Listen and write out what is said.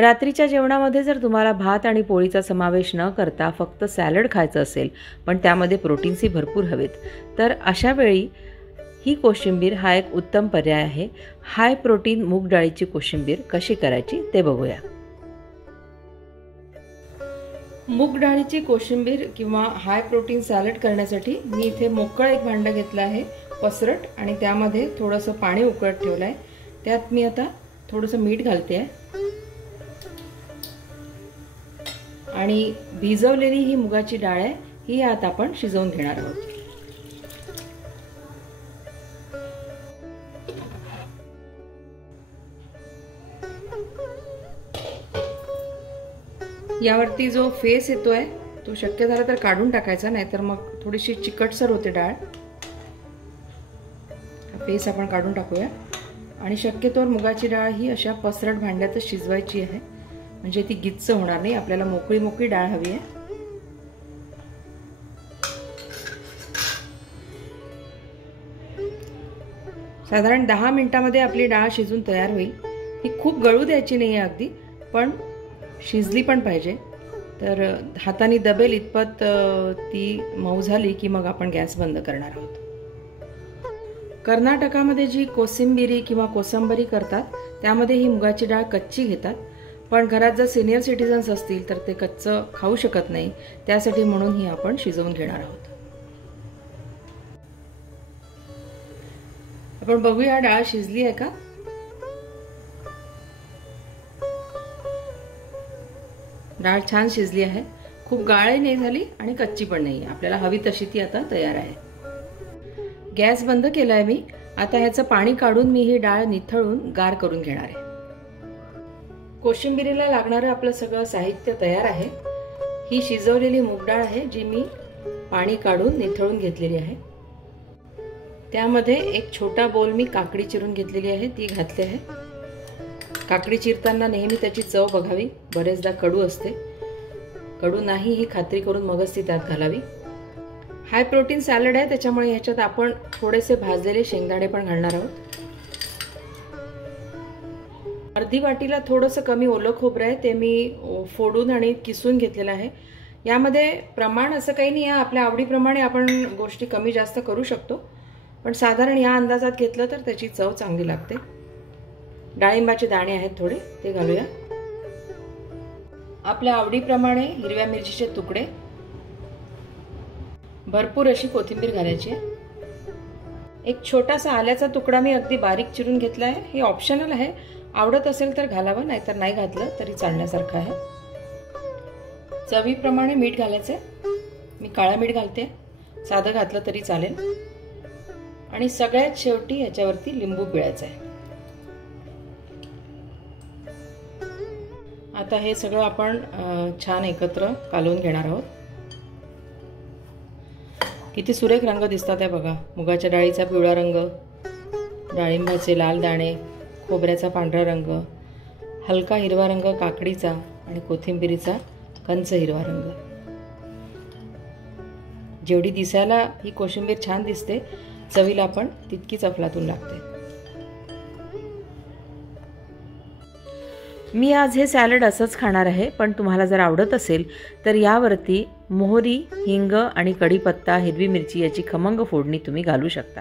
रात्रीच्या जेवणामध्ये जर तुम्हाला भात आणि पोळीचा समावेश न करता फक्त सॅलड खायचं असेल, पण त्यामध्ये प्रोटीन्सही भरपूर हवेत, तर अशा वेळी ही कोशिंबीर हा एक उत्तम पर्याय आहे. हाय प्रोटीन मूग डाळीची कोशिंबीर कशी करायची ते बघूया. मूग डाळीची कोशिंबीर किंवा हाय प्रोटीन सॅलड करण्यासाठी मी इथे मोकळं एक भांडं घेतलं आहे पसरट, आणि त्यामध्ये थोडंसं पाणी उकळत ठेवलं आहे. त्यात मी आता थोडंसं मीठ घालते आहे आणि भिजवलेली ही मुगाची डाळ आहे ही आता आपण शिजवून घेणार आहोत. यावरती जो फेस येतोय तो शक्य झाला तर काढून टाकायचा, नाहीतर मग थोडीशी चिकटसर होते डाळ. फेस आपण काढून टाकूया आणि शक्यतोवर मुगाची डाळ ही अशा पसरट भांड्यातच शिजवायची आहे, म्हणजे ती गिच्च होणार नाही. आपल्याला मोकळी मोकळी डाळ हवी आहे. साधारण 10 मिनिटांमध्ये आपली डाळ शिजून तयार होईल. ही खूप गळू द्यायची नाही आहे अगदी, पण शिजली पण पाहिजे. तर हाताने दबेल इतपत ती मऊ झाली की मग आपण गॅस बंद करणार आहोत. कर्नाटकामध्ये जी कोशिंबिरी किंवा कोसंबरी करतात त्यामध्ये ही मुगाची डाळ कच्ची घेतात, पण घरात जर सिनियर सिटीजन्स असतील तर ते कच्चं खाऊ शकत नाही, त्यासाठी म्हणून ही आपण शिजवून घेणार आहोत. आपण बघूया डाळ शिजली आहे का. डाळ छान शिजली आहे, खूप गाळही नाही झाली आणि कच्ची पण नाही. आपल्याला हवी तशी ती आता तयार आहे. गॅस बंद केलाय मी. आता ह्याचं पाणी काढून मी ही डाळ निथळून गार करून घेणार आहे. कोशिंबिरीला लागणारं आपलं सगळं साहित्य तयार आहे. ही शिजवलेली मूग डाळ आहे जी मी पाणी काढून निथळून घेतलेली आहे. त्यामध्ये एक छोटा बोल मी काकडी चिरून घेतलेली आहे, ती घातली आहे. काकडी चिरताना नेहमी त्याची चव बघावी, बरेचदा कडू असते. कडू नाही ही खात्री करून मगच ती त्यात घालावी. हाय प्रोटीन सॅलड आहे त्याच्यामुळे ह्याच्यात आपण थोडेसे भाजलेले शेंगदाणे पण घालणार आहोत. अर्धी वाटीला थोडंसं कमी ओलं खोबरं आहे, ते मी फोडून आणि किसून घेतलेलं आहे. यामध्ये प्रमाण असं काही नाही आहे, आपल्या आवडीप्रमाणे आपण गोष्टी कमी जास्त करू शकतो, पण साधारण या अंदाजात घेतलं तर त्याची चव चांगली लागते. डाळिंबाचे दाणे आहेत थोडे, ते घालूया. आपल्या आवडीप्रमाणे हिरव्या मिरचीचे तुकडे, भरपूर अशी कोथिंबीर घालायची आहे. एक छोटासा आल्याचा तुकडा मी अगदी बारीक चिरून घेतला आहे. हे ऑप्शनल आहे, आवडत असेल तर घालावं, नाहीतर नाही घातलं तरी चालण्यासारखं आहे. चवीप्रमाणे मीठ घालायचंय. मी काळं मीठ घालते, साधं घातलं तरी चालेल. आणि सगळ्यात शेवटी याच्यावरती लिंबू पिळायचं आहे. आता हे सगळं आपण छान एकत्र कालवून घेणार आहोत. किती सुरेख रंग दिसतात आहे बघा. मुगाच्या डाळीचा पिवळा रंग, डाळिंबाचे लाल दाणे, खोबऱ्याचा पांढरा रंग, हलका हिरवा रंग काकडीचा आणि कोथिंबिरीचा कंच हिरवा रंग. जेवढी दिसायला ही कोशिंबीर छान दिसते, चवीला पण तितकीच अफलातून लागते. मी आज हे सॅलड असंच खाणार आहे, पण तुम्हाला जर आवडत असेल तर यावरती मोहरी, हिंग आणि कढीपत्ता, हिरवी मिरची याची खमंग फोडणी तुम्ही घालू शकता.